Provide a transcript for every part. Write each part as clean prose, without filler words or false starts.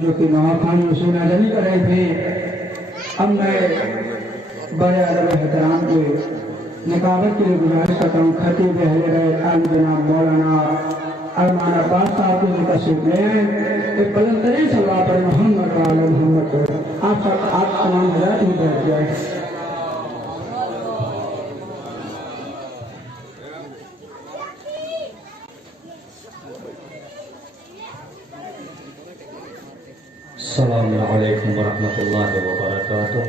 جو کہ نواخانی حسین عجمی کر رہے تھے، اب میں بڑے ادب احترام کے نقابت کے لیے گزارش کرتا ہوں خطیب اہل بیت عالی جناب مولانا ارمان عباس صاحب کو تشریف لے آئیں، ایک بلند ترین صلوات پر محمد و آل محمد کو آپ تمام حضرات ہی بیٹھ جائیں۔ السلام علیکم ورحمۃ اللہ وبرکاتہ۔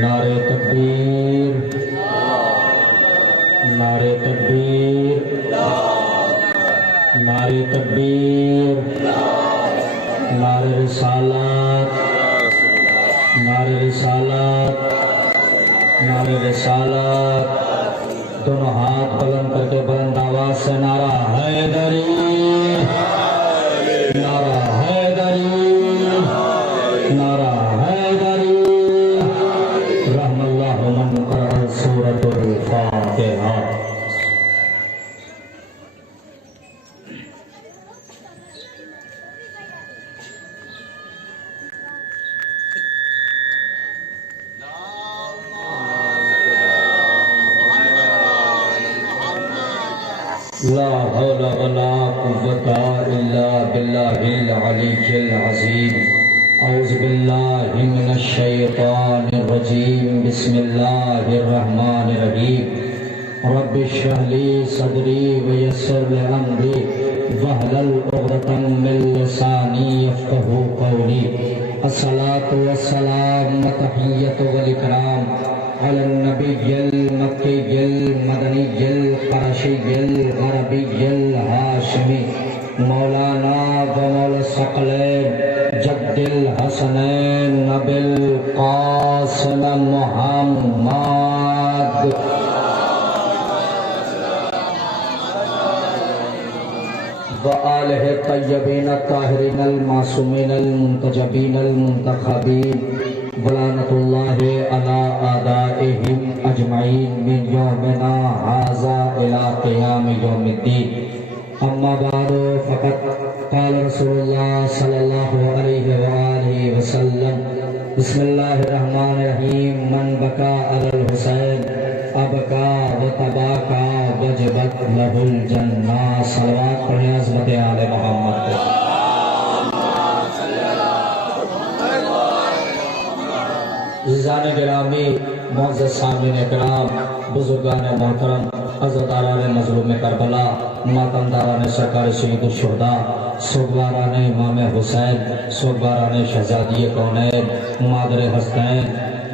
نعرہ تکبیر، نعرہ تکبیر، نعرہ تکبیر، نعرہ رسالت، نعرہ رسالت، نعرہ رسالت۔ دونوں ہاتھ بلند کر کے بلند آواز سے نعرہ حیدری، نعرہ حیدری، نعرہ حیدری۔ رحم اللہ من قرأ سورۃ الفاتحہ۔ لا حول ولا قوة إلا بالله العلي العظيم۔ أعوذ بالله من الشيطان الرجيم، بسم الله الرحمن الرحيم۔ رب اشرح لي صدري ويسر لي أمري واحلل عقدة من لساني يفقهوا قولي۔ الصلاة والسلام والتحية والإكرام على النبي المكي المدني القرشي الغربي الهاشمي مولانا ومولى الثقلين جد الحسنين أبي القاسم محمد وآلہ الطیبین الطاہرین المعصومین المنتجبین المنتخبین ولعنۃ اللہ علی اعدائہم اجمعین من یومنا ھذا الی قیام یوم الدین۔ اما بعد فقد قال رسول اللہ صلی اللہ علیہ وآلہ وسلم، بسم اللہ الرحمن الرحیم، من بکا علی الحسین ابکا و تباکا وجبت لہ الجنہ۔ صلوات پڑھیں عظمت آل محمد کو۔ عزیزان گرامی، معزز سامعین کرام، بزرگان محترم، عزاداران مظلوم کربلا، ماتمداران سرکار سید الشہداء، سوگواران امام حسین، سوگواران شہزادی کونین، مادر حسنین،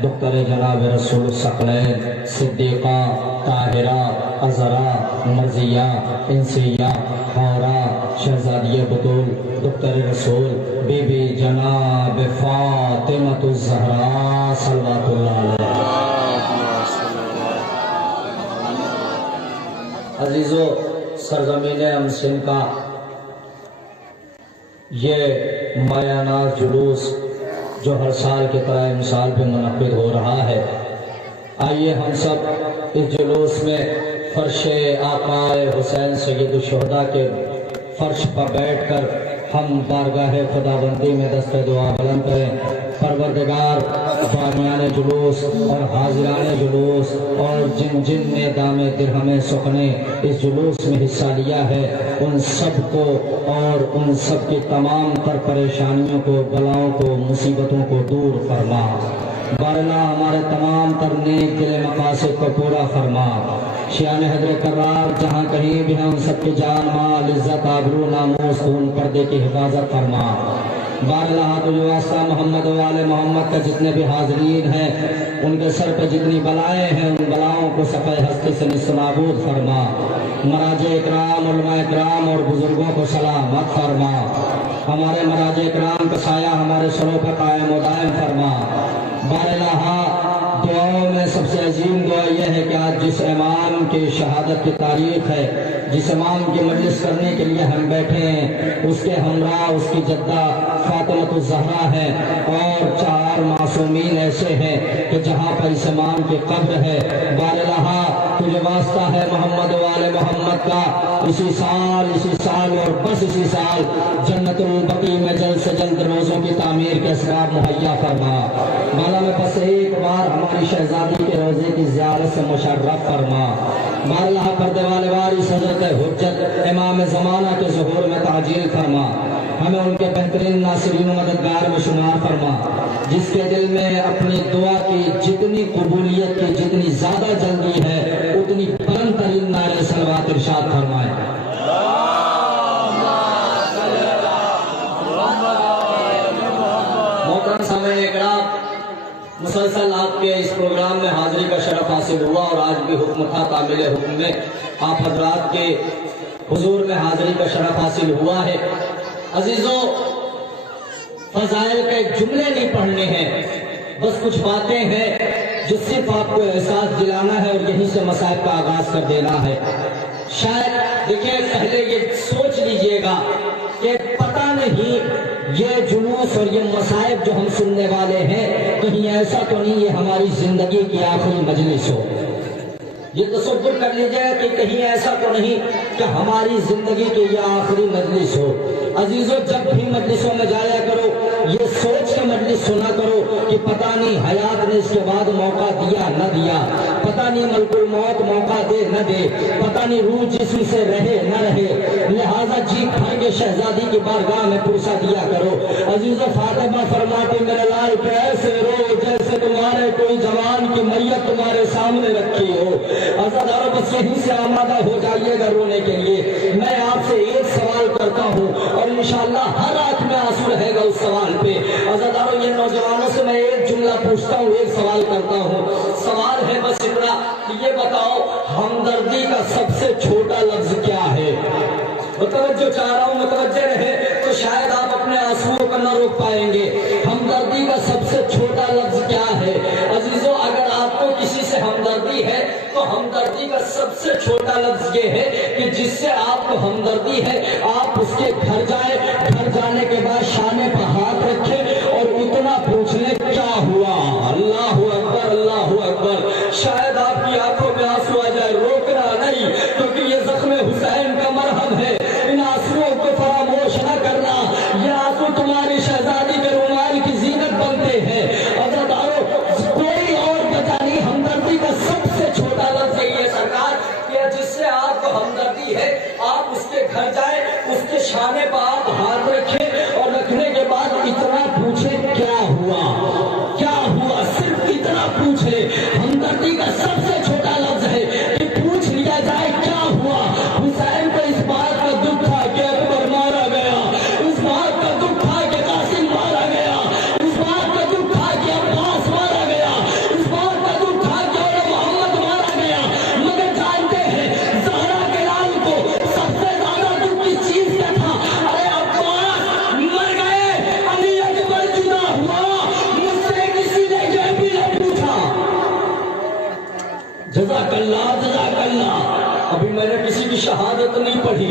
دختر جناب رسول الثقلین، صدیقہ، طاہرہ، عذرا، مرضیہ، انسیہ، حورہ، شہزادی بطول، دختر رسول، بی بی جناب فاطمۃ الزہراء صلوات اللہ علیہ۔ عزیزو، سرزمین امسن کا یہ مایہ ناز جلوس جو ہر سال کی طرح امسال بھی منعقد ہو رہا ہے، آئیے ہم سب اس جلوس میں فرش آقا حسین سید الشہداء کے فرش پر بیٹھ کر ہم بارگاہ خداوندی میں دست دعا بلند کریں۔ پروردگار، بانیان جلوس اور حاضران جلوس اور جن جن نے دام درہم سخنے اس جلوس میں حصہ لیا ہے، ان سب کو اور ان سب کی تمام تر پریشانیوں کو، بلاؤں کو، مصیبتوں کو دور فرما۔ بارنا ہمارے تمام تر نیک دل مقاصد کو پورا فرما۔ شیان حضرت کرار جہاں کہیں بھی ہم سب کی جان مال عزت آبرو ناموس خون پردے کی حفاظت فرما۔ بارلا تجھے واسطہ محمد و آل محمد کا جتنے بھی حاضرین ہیں، ان کے سر پہ جتنی بلائیں ہیں، ان بلاؤں کو صفحہ ہستی سے نصف نابود فرما۔ مراجع اکرام، علماء اکرام اور بزرگوں کو سلامت فرما۔ ہمارے مراجع اکرام کا سایہ ہمارے سروں پر قائم و دائم فرما۔ بارلا دعاؤں میں سب سے عظیم دعا یہ ہے کہ آج جس امام کی شہادت کی تاریخ ہے، جس امام کی مجلس کرنے کے لیے ہم بیٹھے ہیں، اس کے ہمراہ اس کی جدہ فاطمۃ الزہراء ہے، اور 4 معصومین ایسے ہیں کہ جہاں پر اس امام کی قبر ہے، بارلا تجھے واسطہ ہے محمد والے محمد کا، اسی سال اور بس اسی سال جنت البقیع میں جلد سے جلد روزوں کی تعمیر کے اسباب مہیا فرما۔ مولا میں بس ایک بار ہماری شہزادی کے روزے کی زیارت سے مشرف فرما۔ مولا پردے والے وارث حضرت حجت امام زمانہ کے ظہور میں تعجیل فرما، ہمیں ان کے بہترین ناصرین و مددگار میں شمار فرما، جس کے دل میں اپنی دعا کی جتنی قبولیت کی جتنی زیادہ جلدی ہے اتنی بلند ترین نعرہ صلوات ارشاد فرمائے۔ محترم سامعین اکرام، مسلسل آپ کے اس پروگرام میں حاضری کا شرف حاصل ہوا اور آج بھی حکم تھا تعمیل حکم میں آپ حضرات کے حضور میں حاضری کا شرف حاصل ہوا ہے۔ عزیزوں، فضائل کے جملے نہیں پڑھنے ہیں، بس کچھ باتیں ہیں جو صرف آپ کو احساس دلانا ہے اور یہیں سے مصائب کا آغاز کر دینا ہے۔ شاید دیکھیں، پہلے یہ سوچ لیجئے گا کہ پتہ نہیں یہ جلوس اور یہ مصائب جو ہم سننے والے ہیں کہیں ایسا تو نہیں یہ ہماری زندگی کی آخری مجلس ہو۔ یہ تصور کر لیجئے کہ کہیں ایسا تو نہیں کہ ہماری زندگی کی یہ آخری مجلس ہو۔ عزیزوں، جب بھی مجلسوں میں جایا کرو یہ سوچ کے مجلس سنا کرو کہ پتہ نہیں حیات نے اس کے بعد موقع دیا نہ دیا، پتہ نہیں ملک الموت موقع دے نہ دے، پتہ نہیں روح جسم سے رہے نہ رہے، لہٰذا جی بھر کے شہزادی کی بارگاہ میں پرسا دیا کرو۔ عزیزوں، فاطمہ فرماتی میرے لال پہ ایسے رو جیسے تمہارے کوئی جوان کی میت تمہارے سامنے رکھی ہو۔ عزادارو، بس یہیں سے آمادہ ہو جائیے گا رونے کے لیے۔ میں آپ سے ایک سوال کرتا ہوں اور انشاءاللہ ہر آنکھ میں آنسو رہے گا اس سوال پہ۔ عزادارو، یہ نوجوانوں سے میں ایک جملہ پوچھتا ہوں، ایک سوال کرتا ہوں۔ سوال ہے بس اتنا، یہ بتاؤ ہمدردی کا سب سے چھوٹا لفظ کیا ہے؟ متوجہ چاہ رہا ہوں، متوجہ رہے تو شاید آپ اپنے آنسوؤں کو نہ روک پائیں گے۔ ہمدردی کا سب سے چھوٹا لفظ کیا ہے؟ عزیزوں، اگر آپ کو کسی سے ہمدردی ہے تو ہمدردی کا سب سے چھوٹا لفظ یہ ہے کہ جس سے آپ کو ہمدردی ہے آپ اس کے گھر جائیں، گھر جانے کے بعد شانے پر ہاتھ رکھیں اور اتنا پوچھ لیں کیا ہوا؟ اللہ اکبر، اللہ اکبر۔ شاید آپ کی آنکھوں میں آنسو آ جائے، روکنا نہیں، کیونکہ یہ زخم حسین کا مرہم ہے۔ ان آنسوؤں کو فراموش نہ کرنا، یہ آنسو تمہاری شہزادی کے رومال کی زینت بنتے ہیں۔ عزادارو، کوئی اور وجہ نہیں، ہمدردی کا سب سے چھوٹا لفظ یہ ہے سرکار کہ جس سے آپ کو ہمدردی ہے آپ اس کے گھر جائیں، اس کے شانے پر آپ ہاتھ رکھیں اور رکھنے کے بعد اتنا پوچھیں کیا ہوا، کیا ہوا، صرف اتنا پوچھیں۔ ہمدردی کا سب سے چھوٹا لفظ ہے کہ پوچھ لیا جائے کیا ہوا۔ حسین کو اس بات کا دکھ تھا کہ اکبر مارا گیا، اس بات کا دکھ تھا کہ قاسم مارا گیا، اس بات کا دکھ تھا کہ عباس مارا گیا، اس بات کا دکھ تھا کہ محمد مارا گیا، مگر جانتے ہیں زہرا کے لال کو سب سے زیادہ دکھ کس چیز کا تھا؟ ارے عباس مر گئے، علی اکبر جدا ہوا، مجھ سے کسی نے یہ بھی نہ پوچھا۔ جزاک اللہ، جزاک اللہ۔ ابھی میں نے کسی کی شہادت نہیں پڑھی،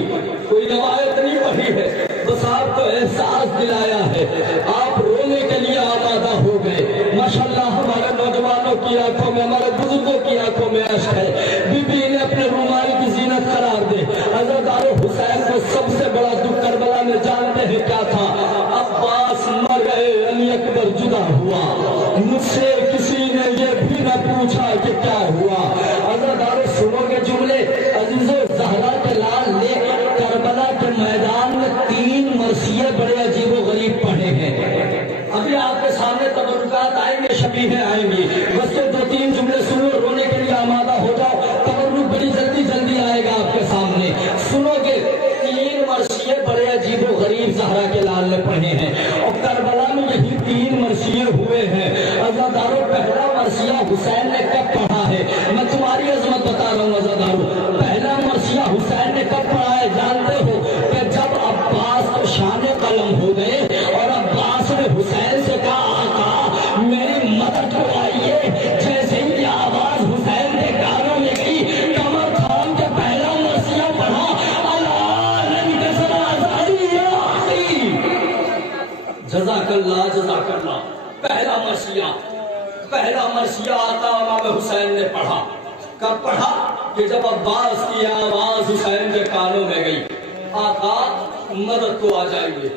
کوئی روایت نہیں پڑھی ہے، بس آپ کو احساس دلایا ہے، آپ رونے کے لیے آمادہ ہو گئے۔ ماشاءاللہ، ہمارے نوجوانوں کی آنکھوں میں، ہمارے بزرگوں کی آنکھوں میں اشک ہے۔ بی بی نے اپنے رومال کی زینت قرار دے۔ عزادارو، حسین کو سب سے بڑا دکھ کربلا میں جانتے ہیں کیا تھا؟ عباس مر گئے، علی اکبر جدا ہوا، مجھ سے کسی نے یہ بھی نہ پوچھا کہ کیا ہوا۔ عزادارو، سنو گے جملے؟ عزیزو، زہرا کے لال نے کربلا کے میدان میں 3 مرثیے بڑے عجیب و غریب پڑھے ہیں۔ ابھی آپ کے سامنے تبرکات آئیں گے، شبیہیں آئیں گی، بس یہ 2-3 جملے سنو، رونے کے لیے آمادہ ہو جاؤ، تبرک بڑی جلدی جلدی آئے گا آپ کے سامنے۔ سنو گے، 3 مرثیے بڑے عجیب و غریب زہرا کے لال نے پڑھے ہیں اور کربلا میں یہی 3 مرثیے ہوئے ہیں۔ عزادارو، پہلا مرثیہ حسین نے کب پڑھا ہے؟ میں تمہاری عظمت بتا رہا ہوں عزادارو، پہلا مرثیہ حسین نے کب پڑھا ہے جانتے ہو؟ کہ جب عباس کو شان قلم ہو گئے اور عباس نے حسین سے کہا آقا میری مدد کو آئیے، جیسے ہی آواز حسین کے کانوں میں گئی، کمر تھام کے پہلا مرثیہ پڑھا، جزاک اللہ، جزاک اللہ۔ پہلا مرثیہ آقا امام حسین نے پڑھا، کب پڑھا؟ کہ جب عباس کی آواز حسین کے کانوں میں گئی، آقا مدد کو آ جائیے،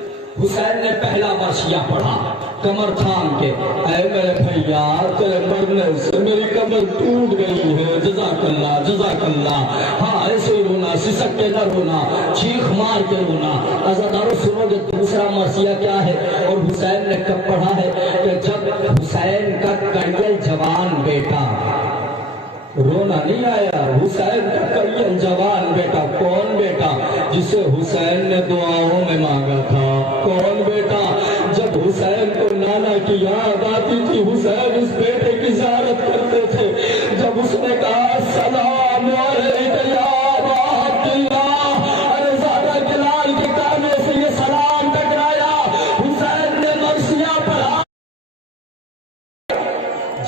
حسین نے پہلا مرثیہ پڑھا کمر تھام کے، اے میرے بھیا تیرے مرنے سے میری کمر ٹوٹ گئی ہے، جزاک اللہ جزاک اللہ۔ ہاں ایسے ہی رونا، سسک کے نہ رونا، چیخ مار کے رونا۔ عزادارو سنو گے دوسرا مرثیہ کیا ہے اور حسین نے کب پڑھا ہے؟ کہ جب حسین کا کڑیل جوان بیٹا، رونا نہیں آیا، حسین کا کڑیل جوان بیٹا، کون بیٹا؟ جسے حسین نے دعاؤں میں مانگا تھا، کون بیٹا؟ جب حسین کو نانا کی یاد آتی تھی، حسین اس بیٹے کی زیارت کرتے تھے، جب اس نے کہا سلام علیک یا ابا عبداللہ، ارے زیادہ جلال کے کانوں سے یہ سلام ٹکرایا، حسین نے مرثیہ پڑھا،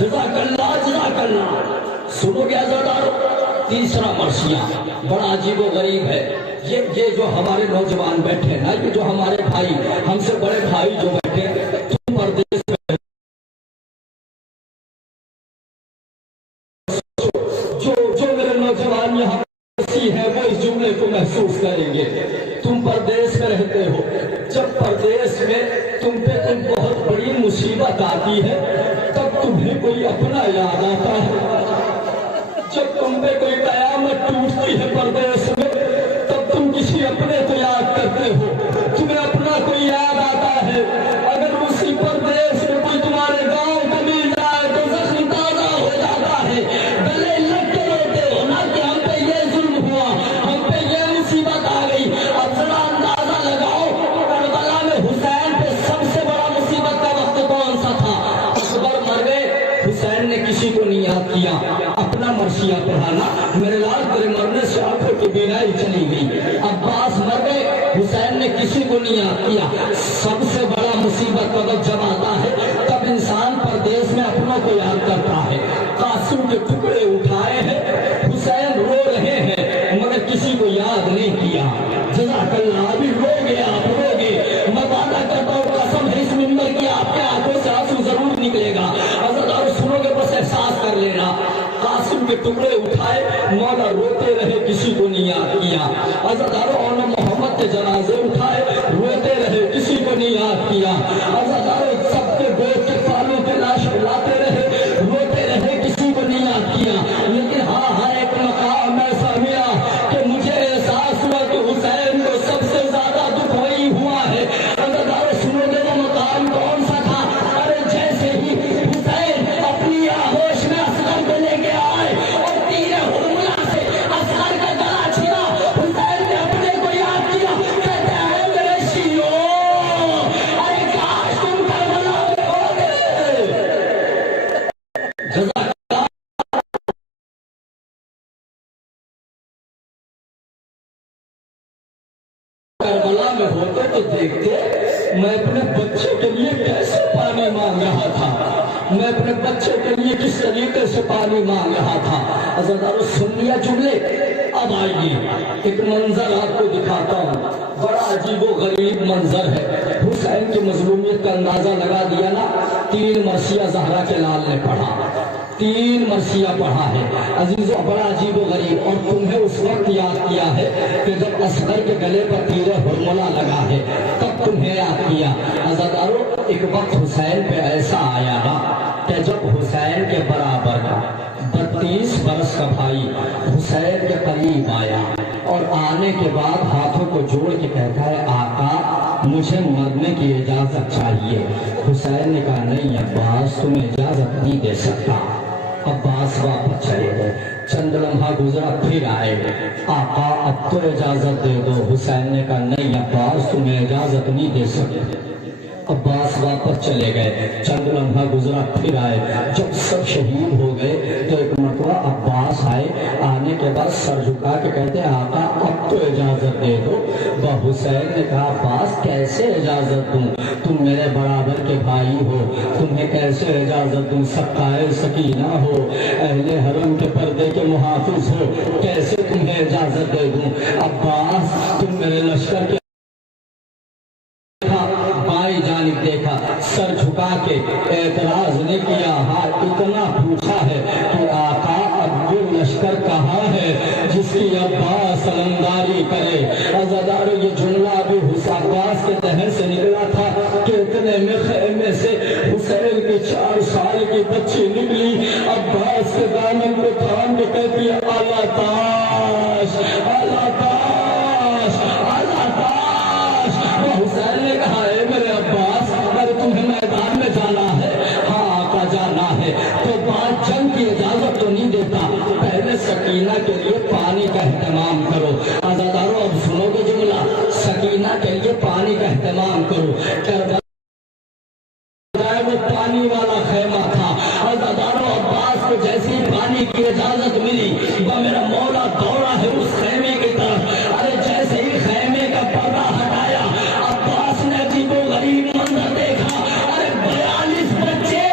جزاک اللہ جزاک اللہ۔ سنو گے عزادارو تیسرا مرثیہ بڑا عجیب و غریب ہے۔ یہ جو ہمارے نوجوان بیٹھے نا، یہ جو ہمارے بھائی، ہم سے بڑے بھائی جو بیٹھے، تم پردیس میں جو میرے نوجوان یہاں ہے وہ اس جملے کو محسوس کریں گے۔ تم پردیس میں رہتے ہو، جب پردیس میں تم پہ کوئی بہت بڑی مصیبت آتی ہے تب تمہیں کوئی اپنا یاد آتا ہے، جب تم پہ کوئی قیامت ٹوٹتی ہے پردیس میں تب تم کسی اپنے کو یاد کرتے ہو، تمہیں اپنا کوئی یاد آتا ہے۔ اگر اسی پردیس میں کوئی تمہارے گاؤں کا مل جائے تو زخم تازہ ہو جاتا ہے، گلے لگ کے روتے ہو نا کہ ہم پہ یہ ظلم ہوا، ہم پہ یہ مصیبت آ گئی۔ اب ذرا اندازہ لگاؤ کربلا میں حسین پہ سب سے بڑا مصیبت کا وقت کون سا تھا؟ اکبر مر گئے، حسین نے کسی کو نہیں یاد کیا، اپنا مرثیہ پڑھانا، میرے لال تیرے مرنے سے آنکھوں کی بینائی چلی گئی۔ عباس مر گئے، حسین نے کسی کو نہیں یاد کیا۔ سب سے بڑا مصیبت کا وقت جب آتا ہے تب انسان پردیس میں اپنوں کو یاد کرتا ہے۔ قاسم کے ٹکڑے اٹھائے ہیں، حسین رو رہے ہیں مگر کسی کو یاد نہیں کیا۔ جزاک اللہ، ابھی رو گے آپ، رو گے، میں وعدہ کرتا ہوں قسم ہے اس منبر کی آپ کے آنکھوں سے آنسو ضرور نکلے گا۔ عزادارو سنو گے بس احساس کر لینا، قاسم کے ٹکڑے اٹھائے، مولا روتے رہے کسی کو نہیں یاد کیا۔ عزادارو اونا محمد کے جنازے اٹھائے، روتے رہے کسی کو نہیں یاد کیا۔ عزادارو سب کے گود کے پالوں کے لاش لاتے رہے، روتے رہے کسی کو نہیں یاد کیا۔ لیکن ہاں ایک مقام ایسا ملا کہ مجھے احساس ہوا کہ حسین کو سب سے زیادہ دکھ وہی ہوا ہے۔ عزادارو سنو گے وہ مقام کون سا تھا؟ ارے جیسے ہی حسین اپنی آغوش میں اصغر کو لے کے آئے اور تیر حرملہ سے اصغر کا گلا چھینا، حسین نے اپنے کو یاد کیا، کہتے ہیں میرے شیعوں، ارے کاش تم کربلا میں ہوتے۔ جزاک کربلا میں ہوتے تو دیکھتے میں اپنے بچے کے لیے کیسے پانی مانگ رہا تھا، میں اپنے بچے کے لیے کس طریقے سے پانی مانگ رہا تھا۔ عزادارو سن لیا جملے؟ اب آئیے ایک منظر آپ کو دکھاتا ہوں، بڑا عجیب و غریب منظر ہے۔ حسین کی مظلومیت کا اندازہ لگا دیا نا؟ 3 مرثیہ زہرا کے لال نے پڑھا، 3 مرثیہ پڑھا ہے عزیزو، بڑا عجیب و غریب۔ اور تمہیں اس وقت یاد کیا ہے کہ جب اصغر کے گلے پر تیر حرملہ لگا ہے تب تمہیں یاد کیا۔ عزادارو ایک وقت حسین پہ ایسا آیا نا کہ جب حسین کے برابر کا 32 برس کا بھائی حسین کے قریب آیا اور آنے کے بعد ہاتھوں کو جوڑ کے کہتا ہے آقا مجھے مرنے کی اجازت چاہیے۔ حسین نے کہا نہیں عباس تمہیں اجازت نہیں دے سکتا۔ عباس واپس چلے گئے، چند لمحہ گزرا پھر آئے، آقا اب تو اجازت دے دو۔ حسین نے کہا نہیں عباس تمہیں اجازت نہیں دے سکتے۔ عباس واپس چلے گئے، چند لمحہ گزرا پھر آئے، جب سب شہید ہو گئے تو ایک مرتبہ عباس آئے، آنے کے بعد سر جھکا کے کہتے ہیں آقا اب تو اجازت دے دو۔ حسین نے کہا عباس کیسے اجازت دوں، تم میرے برابر کے بھائی ہو، تمہیں کیسے اجازت دوں، سقائے سکینہ ہو، اہل حرم کے پردے کے محافظ ہو، کیسے تمہیں اجازت دے دوں۔ عباس تم میرے لشکر کے بائیں جانب دیکھا، سر جھکا کے اعتراض نہیں کیا، ہاں اتنا پوچھا ہے کہ آقا اب وہ لشکر کہاں ہے کی عباس علمداری کرے۔ عزادارو یہ جملہ بھی عباس کے ذہن سے نکلا تھا کہ اتنے میں خیمے سے حسین کی 4 سال کی بچی نکلی، عباس کے دامن کو تھام کے کہتی ہے اعلیٰ تاش، اعلیٰ تاش، اعلیٰ تاش۔ وہ حسین نے کہا اے میرے عباس اگر تمہیں میدان میں جانا ہے، ہاں آقا جانا ہے، تو بات جنگ کی اجازت تو نہیں دیتا، پہلے سکینہ کے لیے پانی کا اہتمام کرو۔ عزادارو اب سنو گے جملہ، سکینہ کے لیے پانی کا اہتمام کرو۔ کربلا وہ پانی والا خیمہ تھا۔ عزادارو عباس کو جیسی پانی کی اجازت ملی، وہ میرا مولا دوڑا ہے اس خیمے کی طرف۔ ارے جیسے ہی خیمے کا پردہ ہٹایا، عباس نے عجیب و غریب منظر دیکھا۔ ارے 42 بچے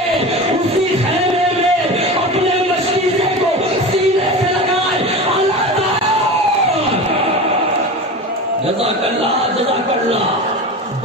اسی خیمے میں اپنے مشیزے کو سینے سے لگائے۔ اللہ جزاک اللہ، جزاک اللہ۔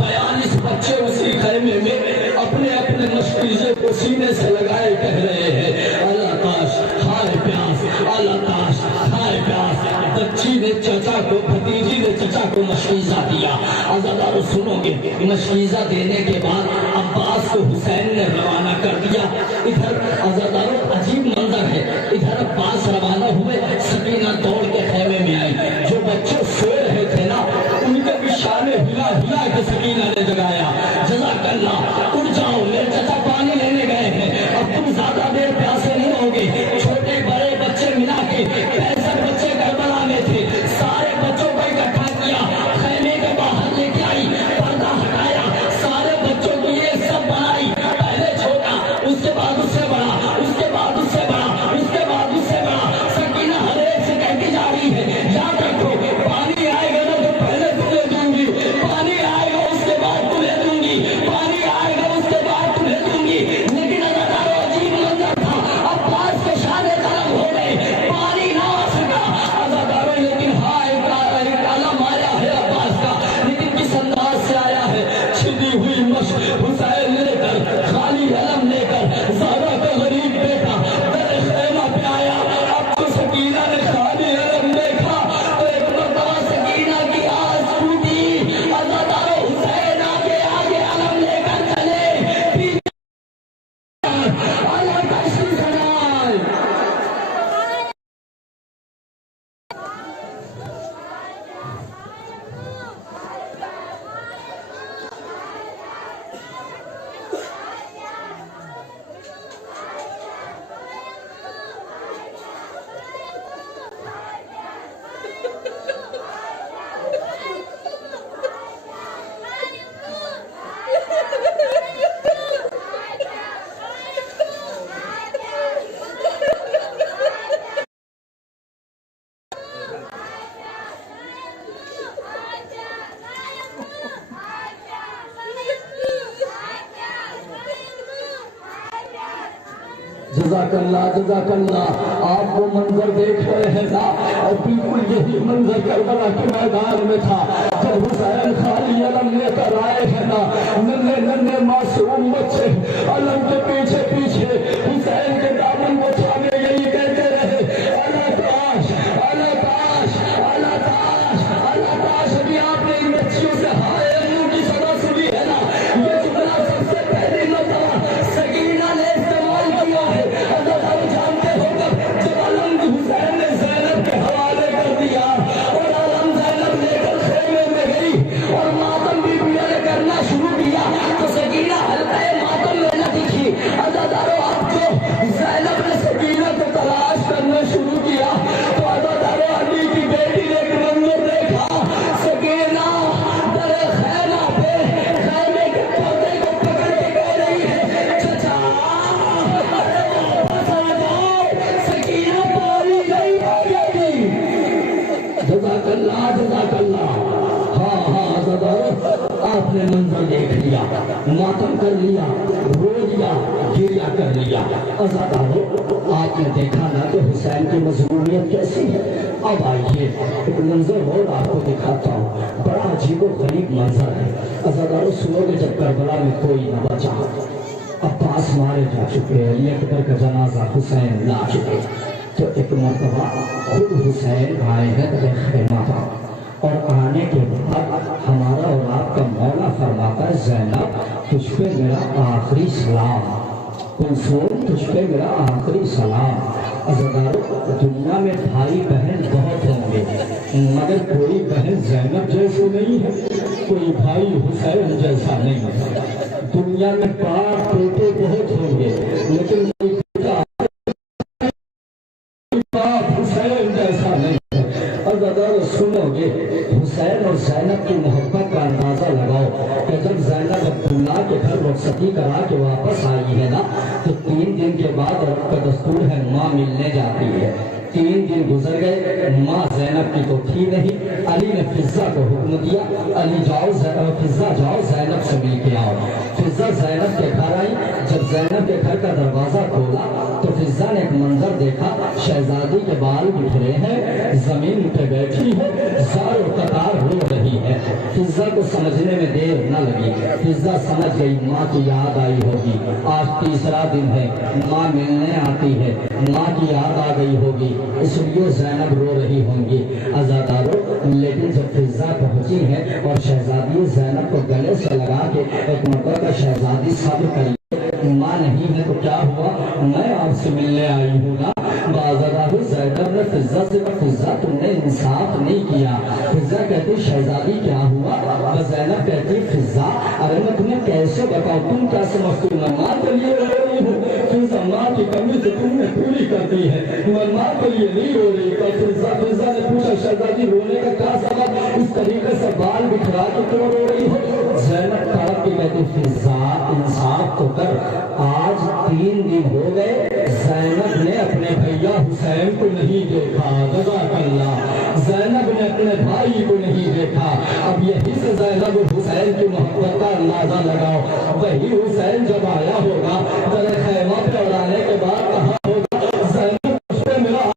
42 بچے اسی خیمے میں اپنے اپنے مشکیزے کو سینے سے لگائے کہہ رہے ہیں اللہ کاش ہائے پیاس، اللہ کاش ہائے پیاس۔ بچی نے چچا کو، بھتیجی نے چچا کو مشکیزہ دیا۔ عزادارو سنو گے، مشکیزہ دینے کے بعد عباس کو حسین نے روانہ کر دیا۔ ادھر عزادارو عجیب منظر ہے، ادھر عباس روانہ ہوئے، سکینہ دوڑ کے خیمے میں آئی۔ جو بچے سو رہے تھے نا ان کے بھی شانے ہلا ہلا کے سکینہ نے جگایا۔ جزاک اللہ، اٹھ جاؤ میرے چچا پانی لینے گئے ہیں، اب تم زیادہ دیر پیاسے نہیں ہوگے۔ چھوٹے بڑے بچے ملا کے 65 بچے کربلا میں تھے، سارے بچوں کو اکٹھا کیا، خیمے کے باہر لے کے آئی، پردہ ہٹایا، سارے بچوں کی یہ سب بنائی، پہلے چھوٹا، اس کے بعد اس سے بڑا، اس کے بعد اس سے بڑا، اس کے بعد اس سے بڑا۔ سکینہ ہر ایک سے کہتی جا رہی ہے یاد رکھو پانی آئے گا نا تو پہلے تمہیں دوں گی، پانی آئے گا اس کے بعد تمہیں دوں گی، پانی آئے گا اس کے بعد تمہیں دوں گی۔ لیکن عزادارو عجیب منظر تھا، عباس کے شانے قلم ہو گئے، پانی نہ آ سکا۔ عزادارو لیکن ہاں ایک علم آیا ہے عباس کا، لیکن کس انداز سے آیا ہے، چھلی ہوئی مشق حسین لے کر، خالی علم لے کر، زہرا کا غریب بیٹا در خیمہ پہ آیا۔ اب تو سکینہ نے خالی علم دیکھا تو ایک مرتبہ سکینہ کی آس ٹوٹی۔ عزادارو حسین آگے آگے علم لے کر چلے، پیچھے اللہ کا عشق سنائے۔ جزاک اللہ، جزاک اللہ۔ آپ وہ منظر دیکھ رہے ہیں نا، اور بالکل یہی منظر کربلا کے میدان میں تھا جب حسین خالی علم لے کر آئے ہیں نا، ننھے ننھے معصوم بچے علم کے پیچھے پیچھے حسین کے دامن کو تھامے یہی کہتے رہے اللہ تاش، اللہ تاش، اللہ تاش، اللہ تاش۔ ابھی آپ نے ان بچیوں سے ہائے امو کی صدا سنی ہے نا، یہ جملہ سب سے پہلی مرتبہ سکینہ نے استعمال کیا ہے۔ عزادارو جانتے ہو جب علم حسین نے زینب کے حوالے کر دیا اور علم زینب لے کر خیمے میں گئی اور ماتم بھی بیان کرنا شروع کیا تو سکینہ حلقہ ماتم میں نہ دکھی۔ عزادارو اب جو زینب نے سکینہ کو تلاش کرنا شروع کیا تو عزادارو علی کی بیٹی نے ایک منظر دیکھا، سکینہ در خیمہ پہ خیمے کے پردے کو پکڑ کے کہہ رہی ہے چچا سکینہ پاری نہیں ہو گئی۔ جزاک اللہ، جزاک اللہ۔ ہاں ہاں عزادارو آپ نے منظر دیکھ لیا، ماتم کر لیا، رو لیا، گریہ کر لیا۔ عزادارو آپ نے دیکھا نا کہ حسین کی مظلومیت کیسی ہے۔ اب آئیے ایک منظر اور آپ کو دکھاتا ہوں، بڑا عجیب و غریب منظر ہے۔ عزادارو سنو گے جب کربلا میں کوئی نہ بچا، عباس مارے جا چکے، علی اکبر کا جنازہ حسین لا چکے، تو ایک مرتبہ خود حسین آئے ہیں خیمہ پر، اور آنے کے بعد ہمارا اور آپ کا مولا فرماتا ہے زینب تجھ پہ میرا آخری سلام، کلثوم تجھ پہ میرا آخری سلام۔ عزیزانو دنیا میں بھائی بہن بہت ہوں گے مگر کوئی بہن زینب جیسے نہیں ہے، کوئی بھائی حسین جیسا نہیں ہے۔ دنیا میں باپ بیٹے بہت ہوں گے لیکن کوئی باپ حسین جیسا نہیں ہے۔ عزیزانو سنو گے حسین اور زینب کی محبت کا اندازہ لگاؤ کہ جب زینب عبداللہ کے گھر رخصتی کرا کے واپس آئی ہے نا تو 3 دن کے بعد عرب کا دستور ہے ماں ملنے جاتی ہے۔ 3 دن گزر گئے، ماں زینب کی تو تھی نہیں، علی نے فضہ کو حکم دیا علی جاؤ فضہ جاؤ زینب سے مل کے آؤ۔ فضہ زینب کے گھر آئی، جب زینب کے گھر کا دروازہ کھولا تو فضہ نے ایک منظر دیکھا، شہزادی کے بال بکھرے ہیں، زمین پہ بیٹھی ہے، زار و قطار رو رہی ہے۔ فضہ کو سمجھنے میں دیر نہ لگی، فضہ سمجھ گئی ماں کی یاد آئی ہوگی، آج تیسرا دن ہے، ماں ملنے آتی ہے، ماں کی یاد آ گئی ہوگی، اس لیے زینب رو رہی ہوں گی۔ عزادارو لیکن جب فضہ پہنچی ہے اور شہزادی زینب کو گلے سے لگا کے ایک مرتبہ شہزادی صبر کری، ماں نہیں ہے تو کیا ہوا، میں آپ سے ملنے آئی ہوں نا۔ بازارہ زینب نے فضہ سے کہا فضہ تم نے انصاف نہیں کیا۔ فضہ کہتی شہزادی کیا ہوا، زینب کہتی فضہ ارے میں تمہیں کیسے بتاؤں، تم کیا سمجھتی ہو میں ماں کے لیے رو رہی ہوں، فضہ ماں کی کمی سے تم نے پوری کر دی ہے، میں ماں کے لیے نہیں رو رہی۔ فضہ نے پوچھا شہزادی رونے کا کیا سبب، اس طریقے سے بال بکھرا کے کیوں رو رہی ہو۔ زینب تڑپ کے کہتی فضہ انصاف تو کر، آج 3 دن ہو گئے زینب نے اپنے بھیا حسین کو نہیں دیکھا، جزاک اللہ، زینب نے اپنے بھائی کو نہیں دیکھا۔ اب یہی سے زینب اور حسین کی محبت کا اندازہ لگاؤ، وہی حسین جب آیا ہوگا تلے خیمہ پہ اڑانے کے بعد کہا ہوگا زینب اس پہ میرا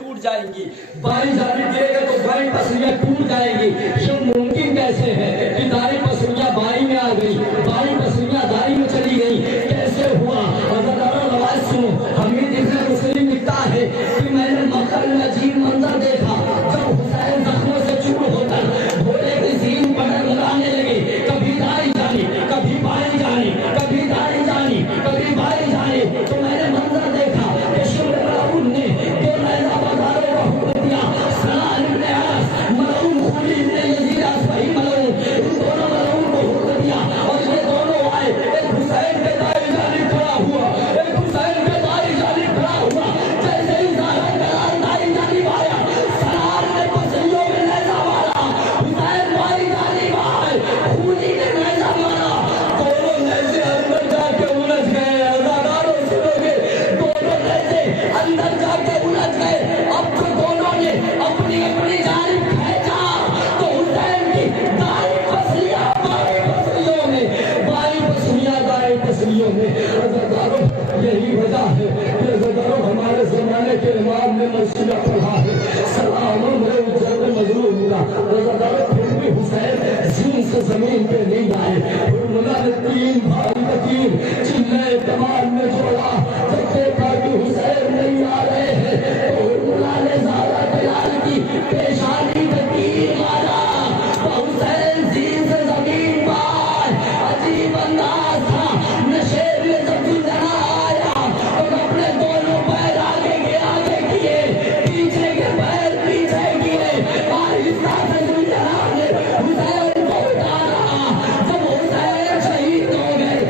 ٹوٹ جائیں گی، بائیں جانب گرے گا تو بائیں پسلیاں ٹوٹ جائیں گی۔ یہ ممکن کیسے ہے کہ دائیں پسلیاں بائیں میں آ گئی، بائیں پسلیاں دائیں میں چلی گئی، کیسے ہوا؟ عزیزانو روایت سنو، حمید ابن مسلم لکھتا ہے کہ میں نے مکہ میں عجیب منظر دیکھا، جب حسین زخموں سے چور ہو کر گھوڑے کی زین پر لگانے لگے، کبھی دائیں جانی کبھی بائیں جانی، کبھی دائیں جانی کبھی بائیں جانی، تو میں نے منظر دیکھا کہ شمر راؤن نے دو نیزہ بازاروں کو حکم دیا، سلال ابن عاص ملعون خولی ابن یزید اصبہی ملعون، ان دونوں ملعون کو حکم دیا اور یہ دونوں آئے، ایک حسین کے دائیں جانب کھڑا ہوا، ایک حسین کے دائیں جانب کھڑا ہوا، جیسے ہی زہرا کا دائیں جانب آیا سلال نے پسلیوں میں نیزہ مارا، حسین بائیں جانب آئے، خولی نے نیزہ مارا، دونوں نیزے اندر جا کے الجھ گئے۔ عزادارو سنو گے، دونوں نیزے اندر جا کے الجھ گئے۔ اب جو دونوں نے اپنی اپنی جانب کھینچا تو حسین کی دائیں پسلیاں بائیں پسلیوں میں، بائیں پسلیاں دائیں پسلیوں میں۔ عزادارو یہی وجہ ہے کہ عزادارو ہمارے زمانے کے امام نے مرثیہ پڑھا ہے، سلام علیہ جلد مظلوم کا۔ عزادارو پھر بھی حسین زین سے زمین پہ نہیں آئے، حرملہ نے 3 بھائی تکیر چلے کمال میں جوڑا، جب دیکھا کہ حسین نہیں آ رہے ہیں تو حرملہ نے زہرا بلال کی پیشانی پہ تیر مارا تو حسین زین سے زمین پائے۔ عجیب انداز تھا، نشیر میں جب زندہ آیا اور اپنے دونوں پیر آگے کے آگے کیے، پیچھے کے پیر پیچھے کیے، آہستہ سے زندہ نے حسین کو اٹھایا۔ جب حسین شہید ہو گئے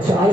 4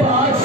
5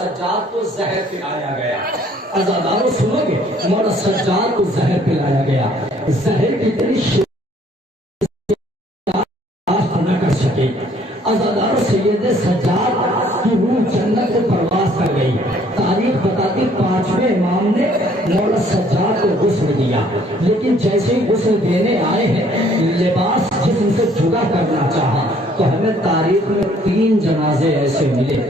سجاد کو زہر پلایا گیا. عزاداروں سنو گے, مولا سجاد کو زہر پلایا گیا. زہر کتنی نہ کر سکے. عزاداروں سید سجاد کی روح جنت کو پرواز کر گئی. تاریخ بتاتی 5ویں امام نے مولا سجاد کو غسل دیا, لیکن جیسے ہی غسل دینے آئے ہیں لباس جسم سے جدا کرنا چاہا تو ہمیں تاریخ میں 3 جنازے ایسے ملے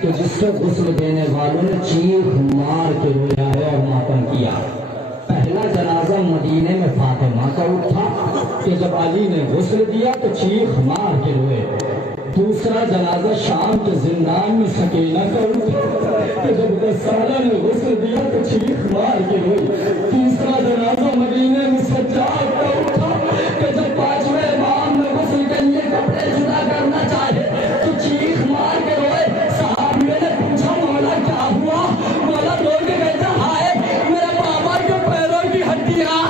کہ جس سے غسل دینے والوں نے چیخ مار کے رویا ہے اور ماتم کیا. پہلا جنازہ مدینے میں فاطمہ کا اٹھا کہ جب علی نے غسل دیا تو چیخ مار کے روئے. دوسرا جنازہ شام کے زندان میں سکینہ کا اٹھا کہ جب غسالہ نے غسل دیا تو چیخ مار کے روئی. تیسرا جنازہ مدینے میں سجاد کا اٹھا کہ جب 5ویں امام نے غسل کے لیے کپڑے جدا کرنا چاہے تو چیخ مار کے روئے. صحابیوں نے پوچھا مولا کیا ہوا؟ مولا روڈ کے کہتا ہائے میرے بابا کے پیروں کی ہڈیاں.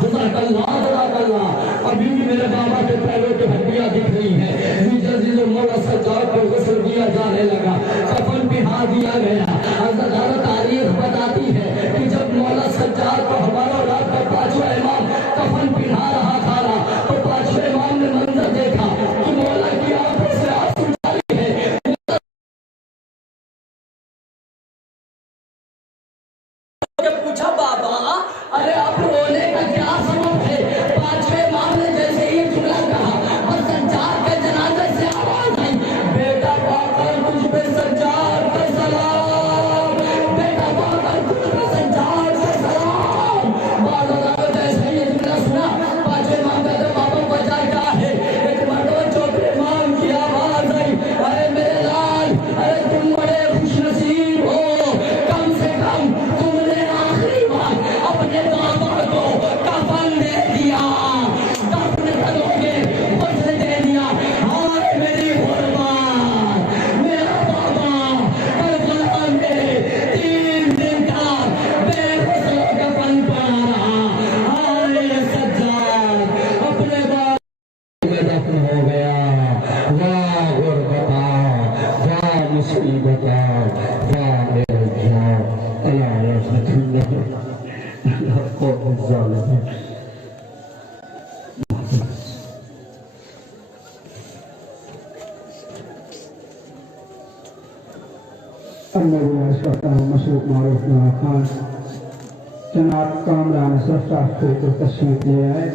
جزاک اللہ, ابھی بھی میرے بابا کے پیروں کی ہڈیاں دکھ رہی ہیں. جلدی مولا سجاد کو غسل دیا جانے لگا, کفن پہنا دیا گیا. عزاداروں تاریخ بتاتی ہے کہ جب مولا سجاد کو ہمارا رات کا 5واں امام کفن پہنا رہا تھا تو 5ویں امام نے منظر دیکھا کہ مولا کی آنکھوں سے آنسو جاری ہے. پوچھا بابا ارے آپ رونے کا کیا سبب ہے؟ 5ویں امام نے جیسے ہی جملہ کہا اور سجاد کے جنازے سے آواز آئی, بیٹا پاکر تجھ پہ سجاد کا سلام, بیٹا پاکر تجھ پہ سجاد کا سلام. بعض عزادوں نے جیسے ہی جملہ سنا 5ویں امام کہتے بابا وجہ کیا ہے؟ ایک مرتبہ 4ویں امام کی آواز آئی, ارے میرے لال, ارے تم بڑے خوش نصیب ہو, کم سے کم تم نے آخری بار اپنے بابا کو کفن دے دیا, دفن کرو گے غسل دے دیا. ہائے میری قربان, میرا بابا کربلا میں 3 دن کا بے غسل و کفن پڑا رہا. ہائے سجاد اپنے بابا میں دفن ہو گیا. واہ غربتا, واہ مصیبتا, واہ ارجاء. اللہ رحمت اللہ قوم الظالمین. مسعود معروف نواز خان جناب کامران اصرف صاحب کو تشریف لے آئے.